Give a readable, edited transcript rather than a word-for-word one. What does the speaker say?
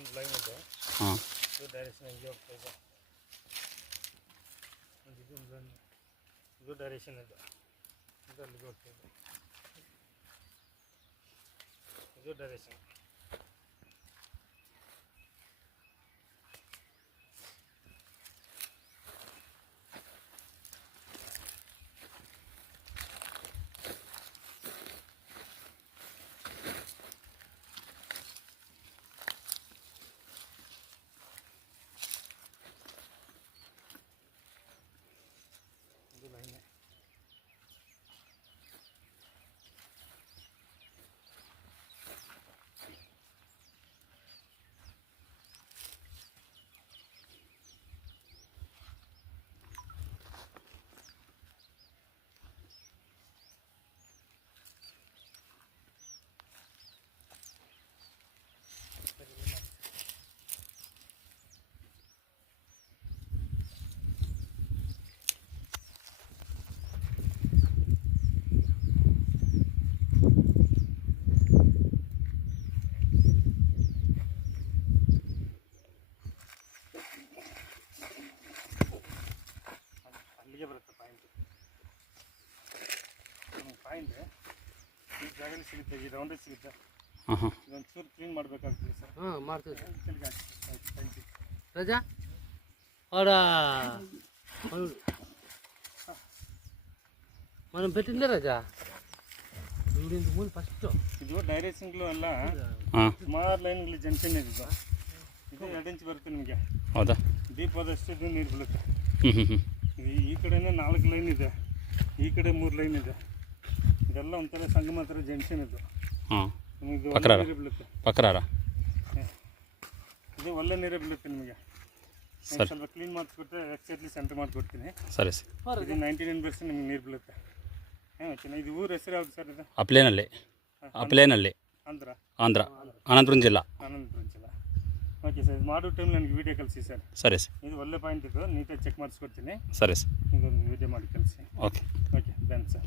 ಒಂದು ಲೈನ್ ಇದೆ. ಹಾಂ, ಇದು ಡೈರೆಕ್ಷನ್ ಹಿಂಗೆ ಹೋಗ್ತಾ ಇದೆ. ಇದು ಡೈರೆಕ್ಷನ್ ಇದೆ. ಇದು ಅಲ್ಲಿಗೆ ಹೋಗ್ತಾ ಇದೆ. ಇದು ಡೈರೆಕ್ಷನ್. ಇದು ಲೈನ್. ಅಲ್ಲಿಗೆ ಬರುತ್ತೆ ಪಾಯಿಂಟ್. ಪಾಯಿಂಟ್ ಈ ಜಾಗದಲ್ಲಿ ಸಿಗುತ್ತೆ, ಈ ರೌಂಡಲ್ಲಿ ಸಿಗುತ್ತೆ. ಹಾಂ ಹಾಂ, ಇದೊಂದು ಚೂರು ಕ್ಲೀನ್ ಮಾಡಬೇಕಾಗ್ತದೆ ಸರ್. ಹಾಂ ಮಾಡ್ತೀವಿ ಸರ್. ಕೆಳಗೆ ಹಾಕಿ. Thank you. ರಜಾ ಅವರ మనం పెట్టిందే రజా ఇంటి ముందు ఫస్ట్ ಇದು ಡೈರೆಕ್ಷನ್ಗಳು ಎಲ್ಲ ಹಾಂ, ಸುಮಾರು ಲೈನ್ಗಳು ಜಂಕ್ಷನ್ ಇದೆ. ಇದು 2 ಇಂಚ್ ಬರುತ್ತೆ ನಿಮಗೆ. ಹೌದಾ? ದೀಪದಷ್ಟು ಇದು ನೀರು ಬೀಳುತ್ತೆ. ಹ್ಞೂ ಹ್ಞೂ ಹ್ಞೂ, ಈ ಕಡೆನೇ 4 ಲೈನ್ ಇದೆ, ಈ ಕಡೆ 3 ಲೈನ್ ಇದೆ. ಇದೆಲ್ಲ ಒಂಥರ ಸಂಗಮ ಥರ ಜಂಕ್ಷನ್ ಇದು. ಹಾಂ, ನಿಮಗೆ ಪಕ್ರಾರ ನೀರು ಬೀಳುತ್ತೆ. ಪಕ್ರಾರ. ಇದು ಒಳ್ಳೆ ನೀರೇ ಬೀಳುತ್ತೆ ನಿಮಗೆ. ಸರಿ, ಸ್ವಲ್ಪ ಕ್ಲೀನ್ ಮಾಡಿಸ್ಕೊಟ್ರೆ ಎಕ್ಸಾಕ್ಟ್ಲಿ ಸೆಂಟರ್ ಮಾಡಿಕೊಡ್ತೀನಿ. ಸರಿ ಸರ್. ಇದು 99% ನಿಮ್ಗೆ ನೀರು ಬೀಳುತ್ತೆ. ಚೆನ್ನಾಗಿ. ಇದು ಊರ ಹೆಸರು ಯಾವುದು ಸರ್? ಇದು ಅಪ್ಲೇನಲ್ಲಿ, ಅಪ್ಲೇನಲ್ಲಿ, ಆಂಧ್ರ ಅನಂತಪುರಂ ಜಿಲ್ಲಾ. ಆನಂದಪುರ ಜಿಲ್ಲಾ. ಓಕೆ ಸರ್, ಇದು ಮಾಡೋ ಟೈಮ್ ನನಗೆ ವೀಡಿಯೋ ಕಳಿಸಿ ಸರ್. ಸರಿ ಸರ್. ಇದು ಒಳ್ಳೆ ಪಾಯಿಂಟ್ ಇದು, ನೀಟಾಗಿ ಚೆಕ್ ಮಾಡಿಸ್ಕೊಡ್ತೀನಿ. ಸರಿ ಸರ್. ಇದೊಂದು ವೀಡಿಯೋ ಮಾಡಿ ಕಳಿಸಿ. ಓಕೆ. Okay done sir.